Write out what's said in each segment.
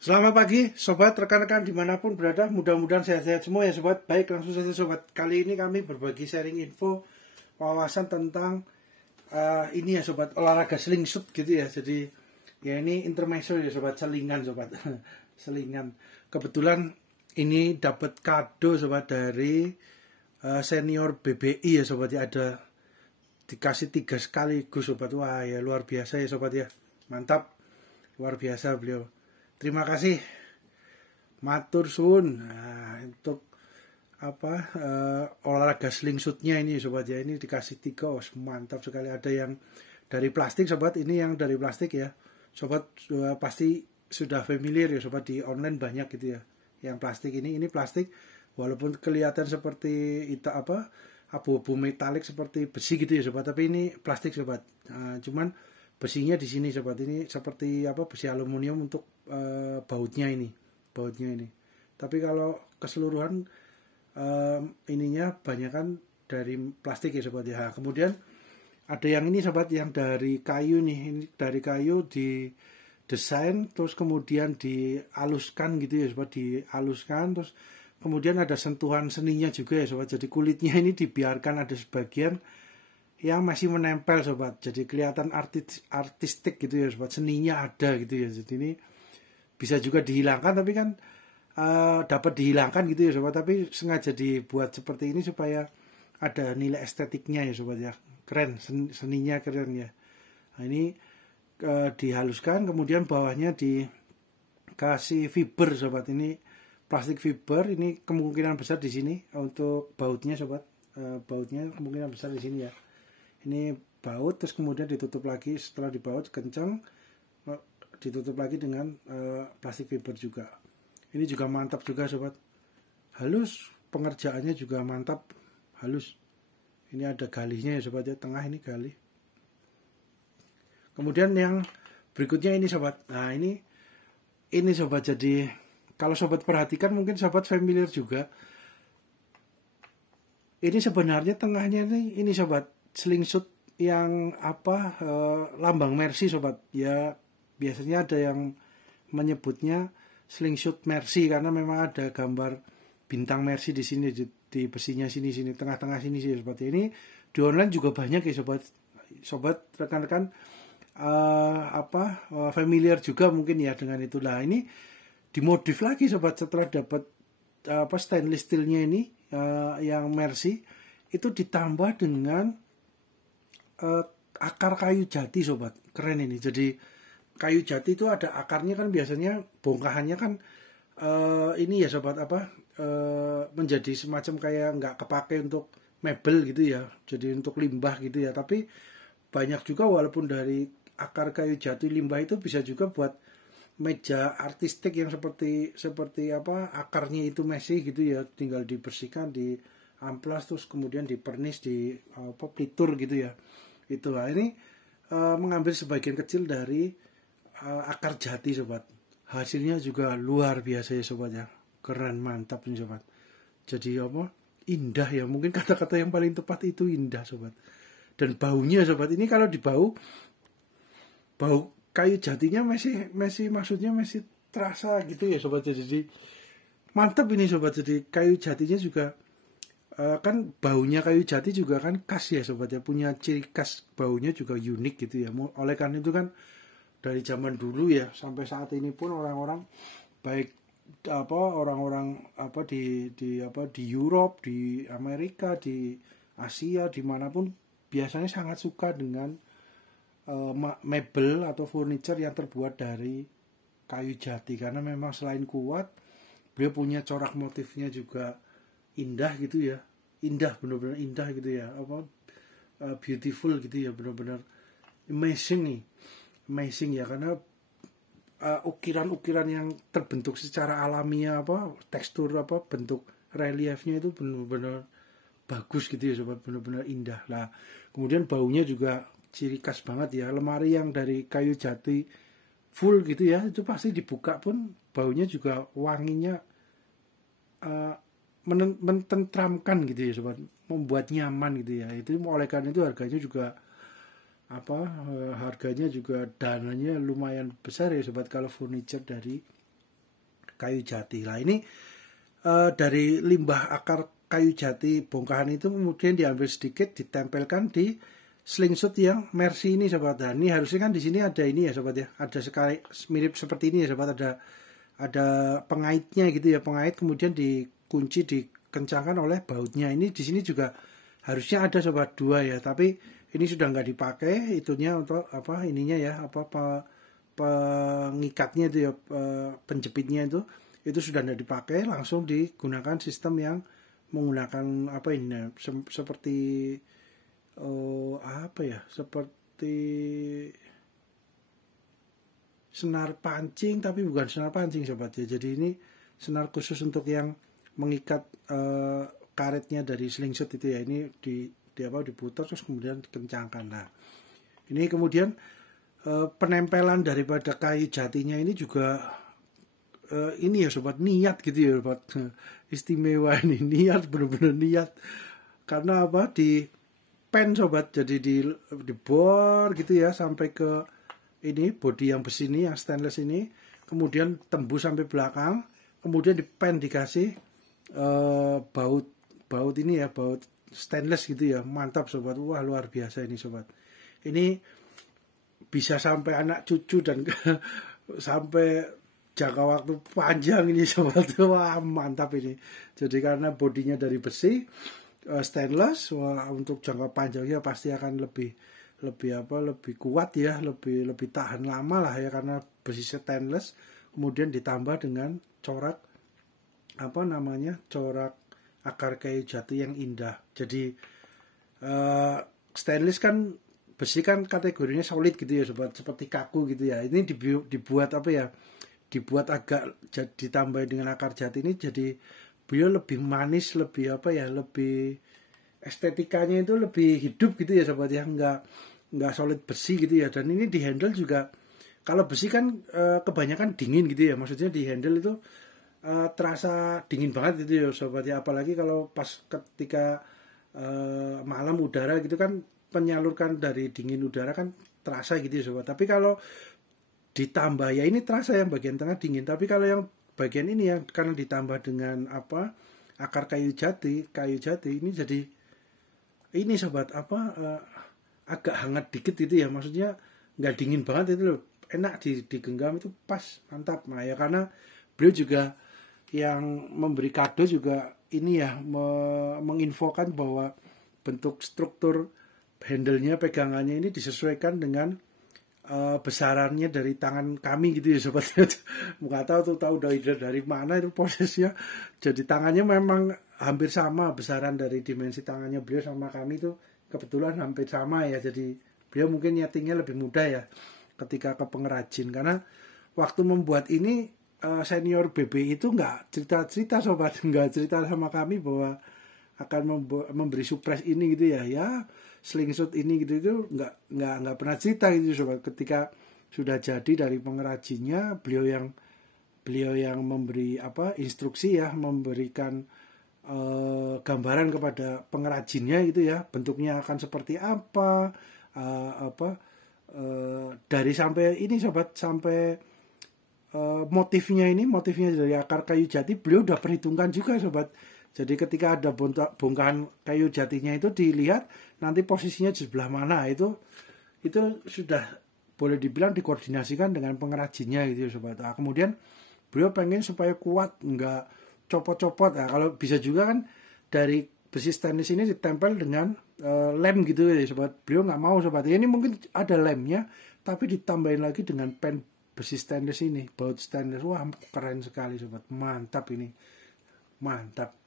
Selamat pagi sobat, rekan-rekan dimanapun berada, mudah-mudahan sehat-sehat semua ya sobat. Baik, langsung saja sobat, kali ini kami berbagi sharing info wawasan tentang ini ya sobat, olahraga slingshot gitu ya. Jadi ya ini intermezzo ya sobat, selingan sobat. Selingan. Kebetulan ini dapat kado sobat dari senior BBI ya sobat ya, ada dikasih 3 sekaligus sobat. Wah ya luar biasa ya sobat ya, mantap, luar biasa beliau. Terima kasih, matur suwun. Nah, untuk olahraga slingshotnya ini sobat ya, ini dikasih 3, oh, mantap sekali. Ada yang dari plastik sobat, ini yang dari plastik ya sobat, pasti sudah familiar ya sobat, di online banyak gitu ya yang plastik. Ini plastik walaupun kelihatan seperti abu-abu metalik seperti besi gitu ya sobat, tapi ini plastik sobat. Cuman besinya di sini sobat, ini seperti besi aluminium untuk bautnya ini. Tapi kalau keseluruhan ininya banyak kan dari plastik ya sobat ya. Kemudian ada yang ini sobat, yang dari kayu nih. Ini dari kayu di desain terus kemudian dihaluskan gitu ya sobat, dihaluskan terus kemudian ada sentuhan seninya juga ya sobat. Jadi kulitnya ini dibiarkan ada sebagian yang masih menempel sobat, jadi kelihatan artistik gitu ya sobat, seninya ada gitu ya. Jadi ini bisa juga dihilangkan, tapi kan dapat dihilangkan gitu ya sobat, tapi sengaja dibuat seperti ini supaya ada nilai estetiknya ya sobat ya. Keren, seninya keren ya. Nah ini dihaluskan, kemudian bawahnya dikasih fiber sobat. Ini plastik fiber, ini kemungkinan besar di sini untuk bautnya sobat. Bautnya kemungkinan besar di sini ya. Ini baut, terus kemudian ditutup lagi, setelah dibaut kencang ditutup lagi dengan plastik fiber juga. Ini juga mantap juga sobat, halus, pengerjaannya juga mantap, halus. Ini ada galihnya ya sobat ya, tengah ini galih. Kemudian yang berikutnya ini sobat, nah ini sobat, jadi kalau sobat perhatikan mungkin sobat familiar juga. Ini sebenarnya tengahnya ini sobat, slingshot yang lambang Mercy sobat ya. Biasanya ada yang menyebutnya slingshot Mercy karena memang ada gambar bintang Mercy di sini, di besinya sini tengah-tengah sini sih sobat. Ini di online juga banyak ya sobat rekan-rekan familiar juga mungkin ya dengan itulah. Ini dimodif lagi sobat, setelah dapat stainless steelnya ini yang Mercy itu ditambah dengan akar kayu jati sobat. Keren ini. Jadi kayu jati itu ada akarnya kan, biasanya bongkahannya kan ini ya sobat, menjadi semacam kayak nggak kepake untuk mebel gitu ya, jadi untuk limbah gitu ya. Tapi banyak juga walaupun dari akar kayu jati limbah itu bisa juga buat meja artistik yang seperti akarnya itu masih gitu ya, tinggal dibersihkan, di amplas, terus kemudian dipernis, di pelitur gitu ya. Itu lah, ini mengambil sebagian kecil dari akar jati sobat. Hasilnya juga luar biasa ya sobat ya, keren, mantap nih sobat. Jadi indah ya, mungkin kata-kata yang paling tepat itu indah sobat. Dan baunya sobat, ini kalau bau kayu jatinya masih maksudnya masih terasa gitu ya sobat. Jadi mantap ini sobat. Jadi kayu jatinya juga kan baunya kayu jati juga kan khas ya sobat ya, punya ciri khas, baunya juga unik gitu ya. Oleh karena itu kan dari zaman dulu ya sampai saat ini pun orang-orang baik orang-orang di Europe, di Amerika, di Asia, dimanapun biasanya sangat suka dengan mebel atau furniture yang terbuat dari kayu jati, karena memang selain kuat, beliau punya corak motifnya juga indah gitu ya. Indah, benar-benar indah gitu ya, beautiful gitu ya, benar-benar amazing ya, karena ukiran-ukiran yang terbentuk secara alamiah, tekstur bentuk reliefnya itu benar-benar bagus gitu ya sobat, benar-benar indah lah. Kemudian baunya juga ciri khas banget ya, lemari yang dari kayu jati full gitu ya, itu pasti dibuka pun baunya juga wanginya mententramkan gitu ya sobat, membuat nyaman gitu ya. Itu oleh karena itu harganya juga harganya juga dananya lumayan besar ya sobat, kalau furniture dari kayu jati. Lah ini dari limbah akar kayu jati bongkahan itu kemudian diambil sedikit, ditempelkan di slingshot yang Mercy ini sobat. Nah, ini harusnya kan di sini ada ini ya sobat ya, ada sekali mirip seperti ini ya sobat, ada pengaitnya gitu ya, pengait kemudian dikunci, dikencangkan oleh bautnya. Ini di sini juga harusnya ada sobat 2 ya, tapi ini sudah nggak dipakai itunya untuk apa ininya ya, apa pengikatnya itu ya, penjepitnya itu sudah tidak dipakai, langsung digunakan sistem yang menggunakan apa ini seperti apa ya, seperti senar pancing tapi bukan senar pancing sobat ya. Jadi ini senar khusus untuk yang mengikat karetnya dari slingshot itu ya. Ini diputar terus kemudian dikencangkan. Nah, ini kemudian penempelan daripada kayu jatinya ini juga ini ya sobat, niat gitu ya sobat. Istimewa ini, niat, benar-benar niat. Karena apa, di pen sobat, jadi dibor gitu ya sampai ke ini bodi yang besi ini, yang stainless ini, kemudian tembus sampai belakang, kemudian di pen dikasih baut ini ya, baut stainless gitu ya. Mantap sobat, wah luar biasa ini sobat. Ini bisa sampai anak cucu dan sampai jangka waktu panjang ini sobat. Wah mantap ini. Jadi karena bodinya dari besi, stainless, wah untuk jangka panjangnya pasti akan lebih kuat ya, lebih tahan lama lah ya, karena besi stainless kemudian ditambah dengan corak corak akar kayu jati yang indah. Jadi stainless kan, besi kan kategorinya solid gitu ya sobat, seperti kaku gitu ya. Ini dibuat dibuat agak ditambah dengan akar jati ini, jadi beliau lebih manis, lebih lebih estetikanya itu lebih hidup gitu ya sobat ya, nggak solid besi gitu ya. Dan ini di handle juga, kalau besi kan kebanyakan dingin gitu ya, maksudnya di handle itu terasa dingin banget gitu ya sobat ya, apalagi kalau pas ketika malam udara gitu kan, penyalurkan dari dingin udara kan terasa gitu ya sobat. Tapi kalau ditambah ya ini terasa yang bagian tengah dingin, tapi kalau yang bagian ini yang karena ditambah dengan akar kayu jati ini, jadi ini sobat agak hangat dikit gitu ya, maksudnya nggak dingin banget itu loh, enak digenggam itu pas, mantap. Nah ya karena beliau juga yang memberi kado juga ini ya, menginfokan bahwa bentuk struktur handle-nya, pegangannya ini disesuaikan dengan besarannya dari tangan kami gitu ya sobat. Nggak tahu dari mana itu prosesnya. Jadi tangannya memang hampir sama, besaran dari dimensi tangannya beliau sama kami itu kebetulan hampir sama ya. Jadi beliau mungkin nyetingnya lebih mudah ya ketika ke pengrajin, karena waktu membuat ini senior BB itu nggak cerita sobat, nggak cerita sama kami bahwa akan memberi surprise ini gitu ya. Slingshot ini gitu itu nggak pernah cerita gitu sobat. Ketika sudah jadi dari pengrajinnya, beliau yang memberi instruksi ya, memberikan gambaran kepada pengrajinnya gitu ya, bentuknya akan seperti apa, dari sampai ini sobat, sampai motifnya dari akar kayu jati beliau udah perhitungkan juga sobat. Jadi ketika ada bongkahan kayu jatinya itu dilihat nanti posisinya di sebelah mana, itu sudah boleh dibilang dikoordinasikan dengan pengrajinnya gitu ya sobat. Nah, kemudian beliau pengen supaya kuat, nggak copot-copot. Nah, kalau bisa juga kan dari besi stainless ini ditempel dengan lem gitu ya sobat. Beliau nggak mau sobat. Ya, ini mungkin ada lemnya tapi ditambahin lagi dengan pen besi stainless ini, baut stainless. Wah keren sekali sobat, mantap ini, mantap.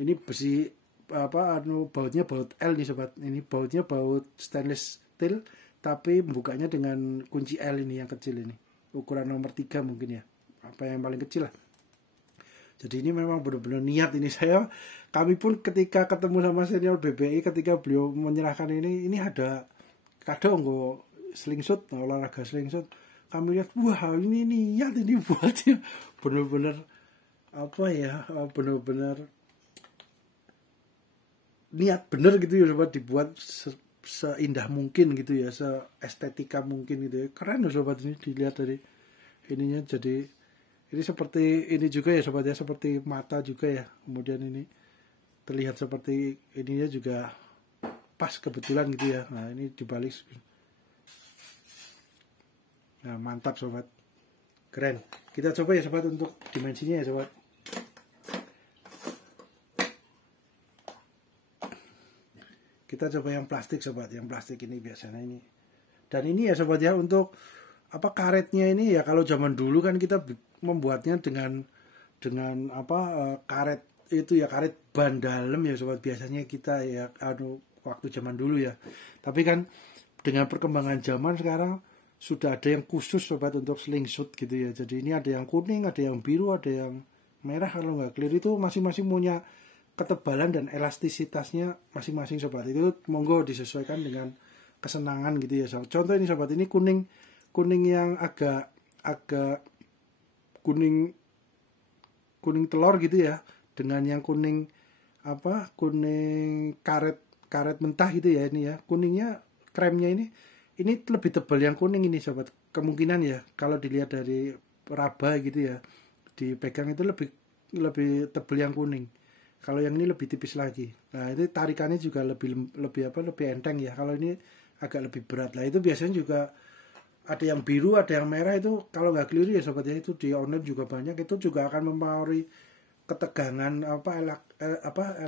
Ini besi bautnya baut L nih sobat. Ini bautnya baut stainless steel tapi bukanya dengan kunci L ini yang kecil ini. Ukuran nomor 3 mungkin ya. Apa yang paling kecil lah. Jadi ini memang benar-benar niat ini kami pun ketika ketemu sama senior BBI, ketika beliau menyerahkan ini ada kado nggak slingshot, olahraga slingshot. Kami lihat, wah ini niat ini buatnya, benar-benar benar-benar niat bener gitu ya sobat, dibuat seindah mungkin gitu ya, seestetika mungkin gitu ya. Keren loh sobat, ini dilihat dari ininya. Jadi Ini seperti ini juga ya sobat ya, seperti mata juga ya. Kemudian ini terlihat seperti ininya juga pas kebetulan gitu ya. Nah ini dibalik. Nah mantap sobat, keren. Kita coba ya sobat untuk dimensinya ya sobat. Kita coba yang plastik sobat, yang plastik ini biasanya ini. Dan ini ya sobat ya, untuk apa karetnya ini ya, kalau zaman dulu kan kita membuatnya dengan karet itu ya, karet ban dalam ya sobat, biasanya kita ya waktu zaman dulu ya. Tapi kan dengan perkembangan zaman sekarang sudah ada yang khusus sobat untuk slingshot gitu ya. Jadi ini ada yang kuning, ada yang biru, ada yang merah. Kalau nggak clear itu masing-masing punya ketebalan dan elastisitasnya masing-masing sobat. Itu monggo disesuaikan dengan kesenangan gitu ya sobat. Contoh ini sobat, ini kuning yang agak kuning telur gitu ya, dengan yang kuning karet mentah gitu ya. Ini ya kuningnya, kremnya ini lebih tebal yang kuning ini sobat, kemungkinan ya, kalau dilihat dari raba gitu ya, dipegang itu lebih tebal yang kuning. Kalau yang ini lebih tipis lagi. Nah itu tarikannya juga lebih enteng ya. Kalau ini agak lebih berat. Nah itu biasanya juga ada yang biru, ada yang merah. Itu kalau nggak keliru ya sobat ya, itu di online juga banyak. Itu juga akan mempengaruhi ketegangan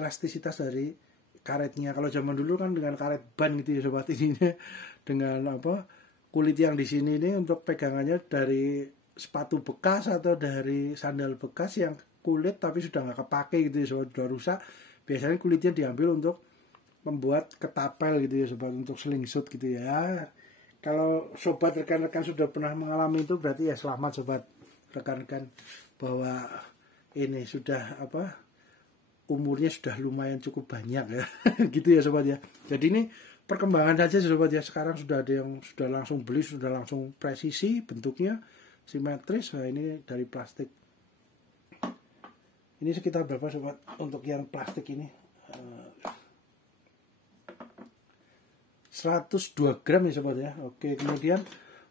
elastisitas dari karetnya. Kalau zaman dulu kan dengan karet ban gitu ya sobat, ini dengan kulit yang di sini ini untuk pegangannya dari sepatu bekas atau dari sandal bekas yang kulit tapi sudah nggak kepake gitu ya sobat, sudah rusak. Biasanya kulitnya diambil untuk membuat ketapel gitu ya sobat, untuk slingshot gitu ya. Kalau sobat rekan-rekan sudah pernah mengalami itu, berarti ya selamat sobat rekan-rekan, bahwa ini sudah umurnya sudah lumayan cukup banyak ya. Gitu ya sobat ya. Jadi ini perkembangan saja sobat ya. Sekarang sudah ada yang sudah langsung beli, sudah langsung presisi bentuknya, simetris. Nah ini dari plastik. Ini sekitar berapa sobat untuk yang plastik ini? 102 gram ya sobat ya. Oke, kemudian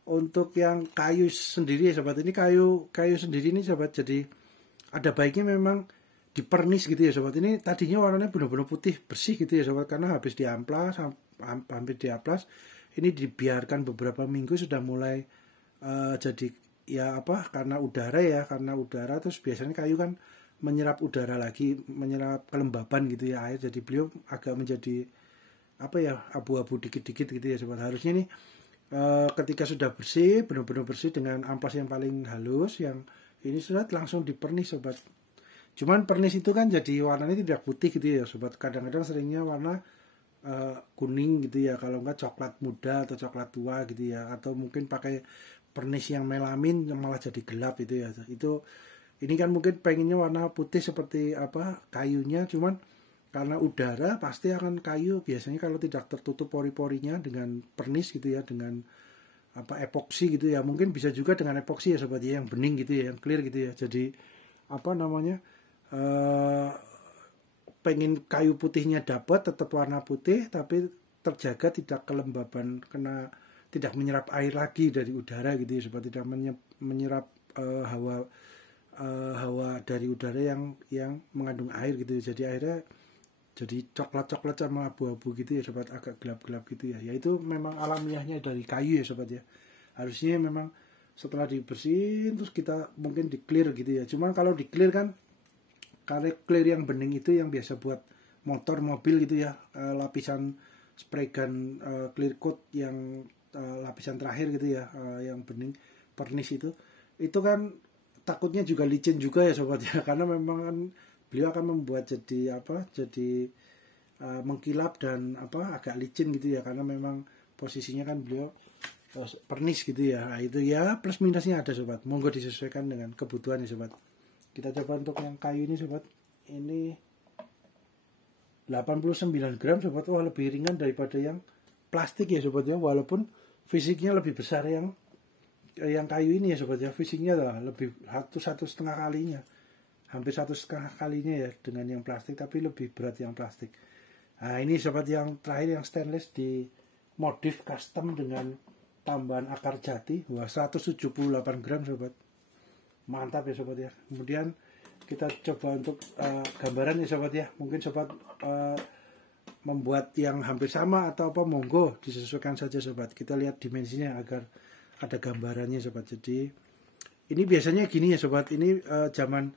untuk yang kayu sendiri ya sobat, ini kayu sendiri ini sobat, jadi ada baiknya memang dipernis gitu ya sobat. Ini tadinya warnanya benar-benar putih bersih gitu ya sobat, karena habis diamplas, hampir diamplas, ini dibiarkan beberapa minggu sudah mulai jadi ya karena udara terus biasanya kayu kan menyerap udara lagi, menyerap kelembaban gitu ya air, jadi beliau agak menjadi abu-abu dikit-dikit gitu ya sobat. Harusnya nih ketika sudah bersih, benar-benar bersih dengan amplas yang paling halus, yang ini sudah langsung dipernis sobat. Cuman pernis itu kan jadi warnanya tidak putih gitu ya sobat, kadang-kadang seringnya warna kuning gitu ya, kalau enggak coklat muda atau coklat tua gitu ya, atau mungkin pakai pernis yang melamin yang malah jadi gelap gitu ya. Itu ini kan mungkin pengennya warna putih seperti kayunya, cuman karena udara pasti akan kayu biasanya kalau tidak tertutup pori-porinya dengan pernis gitu ya, dengan epoksi gitu ya. Mungkin bisa juga dengan epoksi ya sobat ya, yang bening gitu ya, yang clear gitu ya. Jadi pengen kayu putihnya dapat tetap warna putih, tapi terjaga tidak kelembaban, tidak menyerap air lagi dari udara gitu ya sobat, tidak menyerap hawa dari udara yang mengandung air gitu ya. Jadi airnya jadi coklat sama abu-abu gitu ya sobat, agak gelap-gelap gitu ya. Ya itu memang alamiahnya dari kayu ya sobat ya. Harusnya memang setelah dibersihin terus kita mungkin di clear gitu ya. Cuman kalau di clear kan, kalau clear yang bening itu yang biasa buat motor mobil gitu ya, lapisan spray gun clear coat yang lapisan terakhir gitu ya, yang bening pernis itu kan takutnya juga licin juga ya sobat ya, karena memang kan beliau akan membuat jadi mengkilap dan agak licin gitu ya, karena memang posisinya kan beliau pernis gitu ya. Nah itu ya plus minusnya ada sobat, monggo disesuaikan dengan kebutuhan ya sobat. Kita coba untuk yang kayu ini sobat, ini 89 gram sobat. Wah lebih ringan daripada yang plastik ya sobat ya, walaupun fisiknya lebih besar yang kayu ini ya sobat ya. Fisiknya adalah lebih satu setengah kalinya, hampir 1,5 kalinya ya dengan yang plastik, tapi lebih berat yang plastik. Nah ini sobat yang terakhir yang stainless di modif custom dengan tambahan akar jati. Wah 178 gram sobat. mantap ya sobat ya. Kemudian kita coba untuk gambaran ya sobat ya. Mungkin sobat membuat yang hampir sama atau apa, monggo disesuaikan saja sobat. Kita lihat dimensinya agar ada gambarannya sobat. Jadi ini biasanya gini ya sobat, ini zaman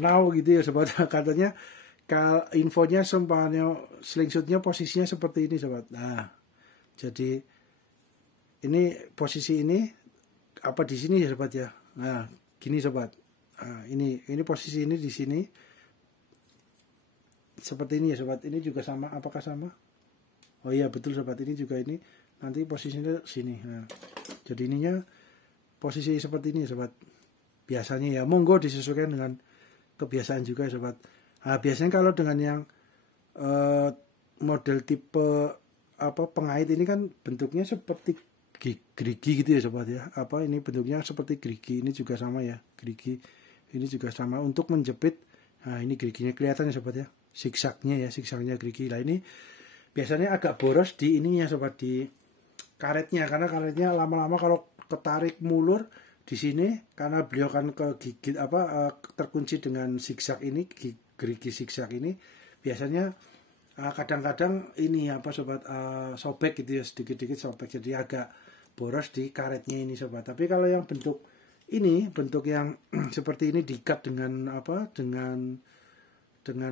now gitu ya sobat. Katanya infonya sempatnya slingshotnya posisinya seperti ini sobat. Nah, jadi ini posisi ini apa di sini ya sobat ya. Nah, gini sobat. Nah, ini posisi ini di sini seperti ini ya sobat. Ini juga sama, apakah sama? Oh iya betul sobat, ini juga ini nanti posisinya sini. Nah, jadi ininya posisi seperti ini ya sobat. Biasanya ya, monggo disesuaikan dengan kebiasaan juga ya sobat. Nah, biasanya kalau dengan yang model tipe apa pengait ini kan bentuknya seperti gerigi gitu ya sobat ya. Apa ini bentuknya seperti gerigi, ini juga sama ya, gerigi. Ini juga sama untuk menjepit. Nah, ini geriginya kelihatan ya sobat ya. Sigsagnya gerigi. Nah, ini biasanya agak boros di ininya sobat, di karetnya, karena karetnya lama-lama kalau ketarik mulur di sini karena beliau kan kegigit terkunci dengan zigzag ini, gerigi zigzag ini biasanya kadang-kadang ini apa sobat sobek gitu ya, sedikit-sedikit sobek, jadi agak boros di karetnya ini sobat. Tapi kalau yang bentuk yang seperti ini diikat dengan apa, dengan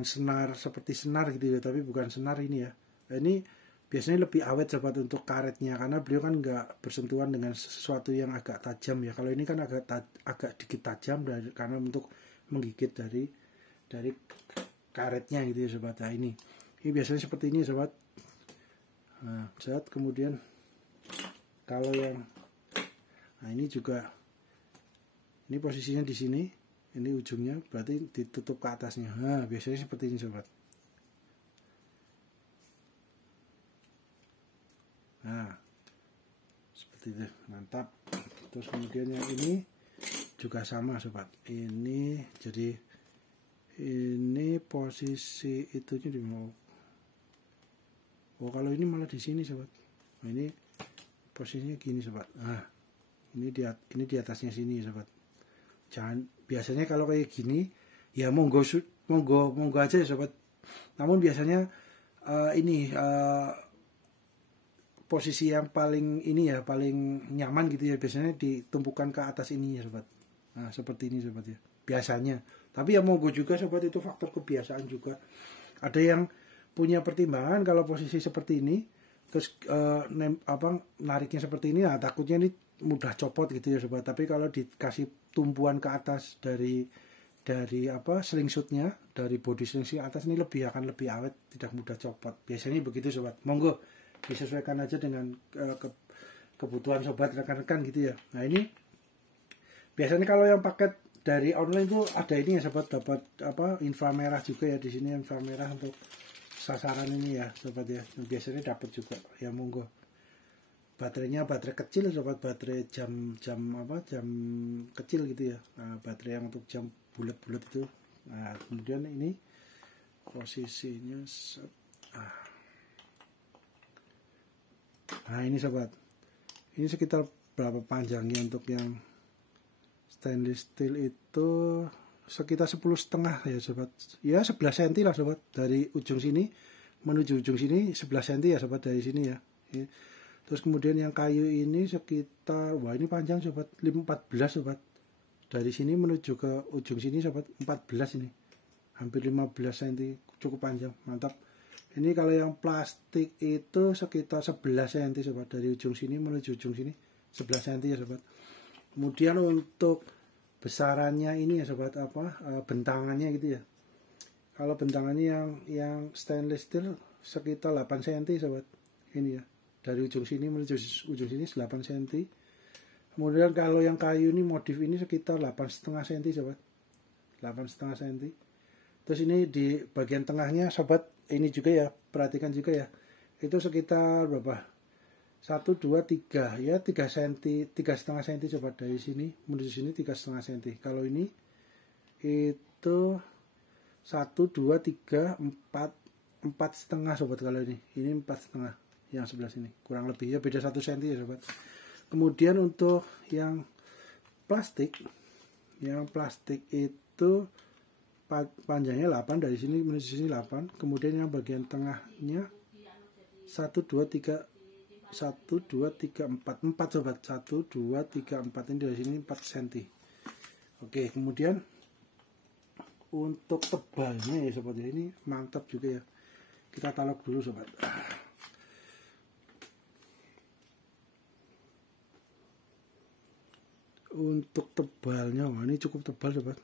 senar, seperti senar gitu ya, tapi bukan senar ini ya. Nah, ini biasanya lebih awet sobat untuk karetnya, karena beliau kan nggak bersentuhan dengan sesuatu yang agak tajam ya. Kalau ini kan agak dikit tajam karena untuk menggigit dari karetnya gitu ya sobat. Nah, ini biasanya seperti ini sobat. Nah, kemudian kalau yang ini juga, ini posisinya di sini, ini ujungnya berarti ditutup ke atasnya. Nah, biasanya seperti ini sobat. Nah, seperti itu, mantap. Terus kemudian yang ini juga sama sobat. Ini jadi ini posisi itunya di mau. Oh, kalau ini malah di sini sobat. Nah, ini posisinya gini sobat. Nah, ini di atasnya sini sobat. Jangan, biasanya kalau kayak gini ya monggo aja ya sobat. Namun biasanya posisi yang paling ini ya, paling nyaman gitu ya, biasanya ditumpukan ke atas ini ya sobat. Nah, seperti ini sobat ya biasanya. Tapi ya monggo juga sobat, itu faktor kebiasaan juga. Ada yang punya pertimbangan kalau posisi seperti ini terus nariknya seperti ini, nah takutnya ini mudah copot gitu ya sobat. Tapi kalau dikasih tumpuan ke atas dari slingshotnya, dari body slingshot atas, ini akan lebih awet, tidak mudah copot. Biasanya begitu sobat. Monggo disesuaikan aja dengan kebutuhan sobat, rekan-rekan gitu ya. Nah, ini biasanya kalau yang paket dari online itu ada ini ya sobat, dapat inframerah juga ya, di sini inframerah untuk sasaran ini ya sobat ya. Biasanya dapat juga ya, monggo. Baterainya baterai kecil sobat, baterai jam kecil gitu ya. Nah, baterai yang untuk jam bulat-bulat itu. Nah, kemudian ini posisinya nah, ini sobat, ini sekitar berapa panjangnya untuk yang stainless steel itu, sekitar 10,5 ya sobat. Ya 11 cm lah sobat, dari ujung sini menuju ujung sini 11 cm ya sobat, dari sini ya. Terus kemudian yang kayu ini sekitar, wah ini panjang sobat, 14 sobat. Dari sini menuju ke ujung sini sobat, 14 ini. Hampir 15 cm, cukup panjang, mantap. Ini kalau yang plastik itu sekitar 11 cm sobat, dari ujung sini menuju ujung sini 11 cm ya sobat. Kemudian untuk besarannya ini ya sobat, bentangannya gitu ya. Kalau bentangannya yang stainless steel sekitar 8 cm sobat. Ini ya, dari ujung sini menuju ujung sini 8 cm. Kemudian kalau yang kayu ini modif ini sekitar 8,5 cm sobat. 8,5 cm. Terus ini di bagian tengahnya sobat, ini juga ya, perhatikan juga ya, itu sekitar berapa, 1, 2, 3 ya, 3 cm, 3,5 cm coba, dari sini menuju sini 3,5 cm. Kalau ini itu 1, 2, 3, 4, 4,5 sobat. Kalau ini 4,5, yang sebelah sini kurang lebih ya, beda 1 cm ya sobat. Kemudian untuk yang plastik Yang plastik itu panjangnya 8, dari sini menuju sini 8. Kemudian yang bagian tengahnya 1 2 3 1 2 3 4 4 sobat. 1 2 3 4, ini dari sini 4 cm. Oke, kemudian untuk tebalnya ya sobat ya, ini mantap juga ya. Kita talok dulu sobat. Untuk tebalnya, wah ini cukup tebal sobat.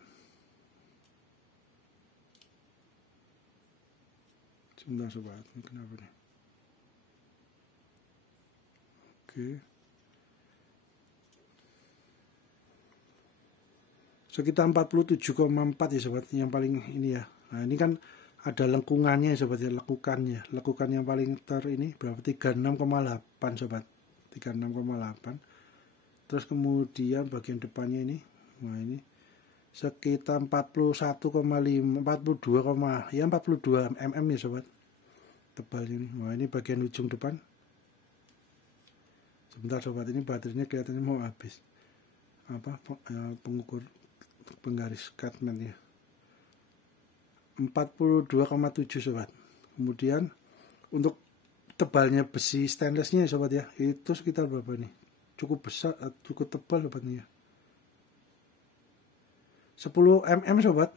Sebentar sobat, ini kenapa nih? Oke. Sekitar 47,4 ya sobat, yang paling ini ya. Nah ini kan ada lengkungannya ya sobat ya, lekukan yang paling ini berapa, 36,8 sobat, 36,8. Terus kemudian bagian depannya ini, nah ini sekitar 41,5 42, ya 42 mm ya sobat tebal ini. Nah ini bagian ujung depan. Sebentar sobat, ini baterainya kelihatannya mau habis. Pengukur penggaris cutment ya, 42,7 sobat. Kemudian untuk tebalnya besi stainlessnya ya sobat ya, itu sekitar berapa nih? Cukup besar, cukup tebal sobat nih ya, 10 mm sobat,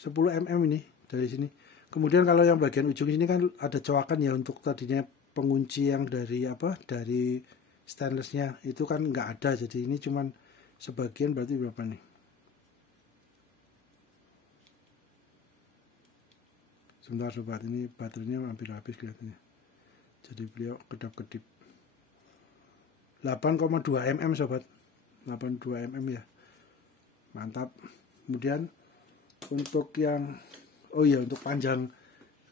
10 mm ini dari sini. Kemudian kalau yang bagian ujung ini kan ada coakan ya, untuk tadinya pengunci yang dari dari stainlessnya itu kan nggak ada, jadi ini cuman sebagian, berarti berapa nih? Sebentar sobat, ini baterainya hampir habis kelihatannya, jadi beliau kedap-kedip. 8,2 mm sobat, 82 mm ya, mantap. Kemudian untuk yang untuk panjang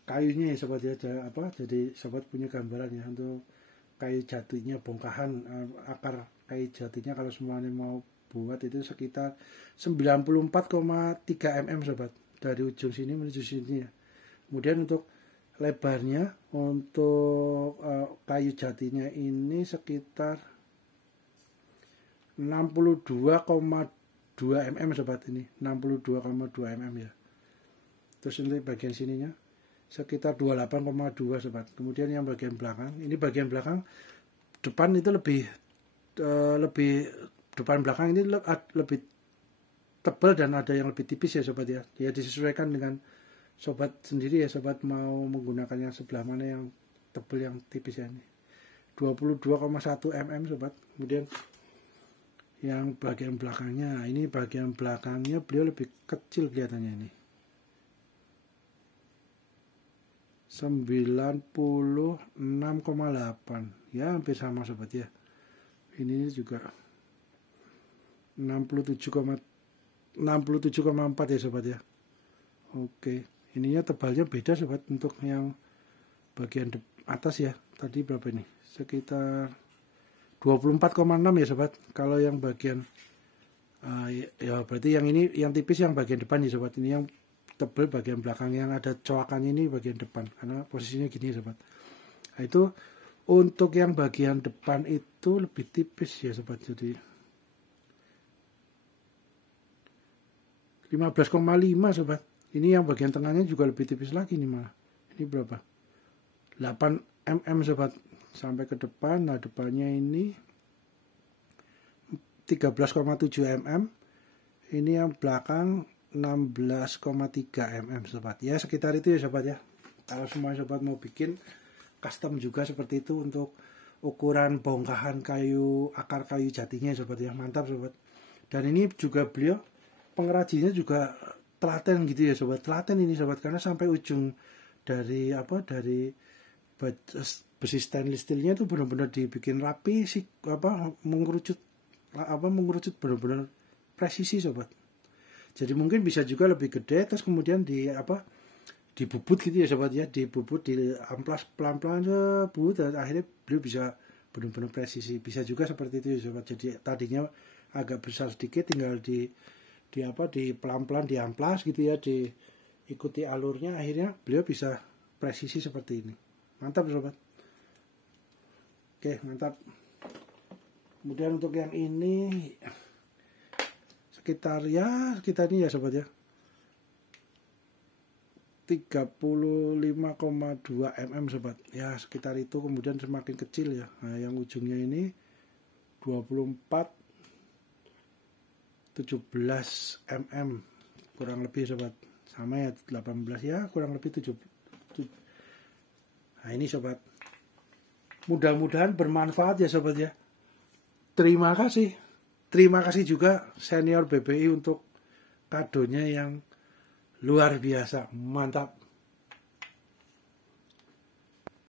kayunya ya sobat ya, jadi sobat punya gambaran ya untuk kayu jatinya, bongkahan akar kayu jatinya kalau semuanya mau buat itu sekitar 94,3 mm sobat, dari ujung sini menuju sini ya. Kemudian untuk lebarnya untuk kayu jatinya ini sekitar 62,2 mm sobat, ini 62,2 mm ya. Terus untuk bagian sininya sekitar 28,2 sobat. Kemudian yang bagian belakang, ini bagian belakang, depan itu lebih depan belakang ini lebih tebal dan ada yang lebih tipis ya sobat ya. Ya disesuaikan dengan sobat sendiri ya sobat, mau menggunakan yang sebelah mana yang tebal yang tipis ya. Ini 22,1 mm sobat. Kemudian yang bagian belakangnya, ini bagian belakangnya beliau lebih kecil kelihatannya, ini 96,8 ya, hampir sama sobat ya. Ini juga 67,4 ya sobat ya. Oke, ininya tebalnya beda sobat. Untuk yang bagian atas ya, tadi berapa ini? Sekitar 24,6 ya sobat. Kalau yang bagian ya berarti yang ini yang tipis yang bagian depan ya sobat. Ini yang tebal bagian belakang, yang ada coakannya ini bagian depan, karena posisinya gini ya sobat. Nah itu untuk yang bagian depan itu lebih tipis ya sobat, jadi 15,5 sobat. Ini yang bagian tengahnya juga lebih tipis lagi nih malah. Ini berapa? 8 mm sobat sampai ke depan. Nah depannya ini 13,7 mm. Ini yang belakang 16,3 mm sobat. Ya sekitar itu ya sobat ya. Kalau semua sobat mau bikin custom juga seperti itu untuk ukuran bongkahan kayu, akar kayu jatinya sobat ya. Mantap sobat. Dan ini juga beliau pengrajinnya juga telaten gitu ya sobat. Telaten ini sobat, karena sampai ujung dari dari besi stainless steelnya itu benar-benar dibikin rapi sih, mengerucut benar-benar presisi sobat. Jadi mungkin bisa juga lebih gede, terus kemudian dibubut gitu ya sobat ya, dibubut, diamplas pelan-pelan sebut, dan akhirnya beliau bisa benar-benar presisi. Bisa juga seperti itu ya sobat. Jadi tadinya agak besar sedikit, tinggal di pelan-pelan diamplas gitu ya, diikuti alurnya, akhirnya beliau bisa presisi seperti ini. Mantap sobat. Oke, mantap. Kemudian untuk yang ini sekitar ini ya sobat ya, 35,2 mm sobat ya, sekitar itu. Kemudian semakin kecil ya, nah yang ujungnya ini 17 mm kurang lebih sobat, sama ya 18 ya, kurang lebih 7. Nah ini sobat, mudah-mudahan bermanfaat ya sobat ya. Terima kasih juga senior BBI untuk kadonya yang luar biasa, mantap.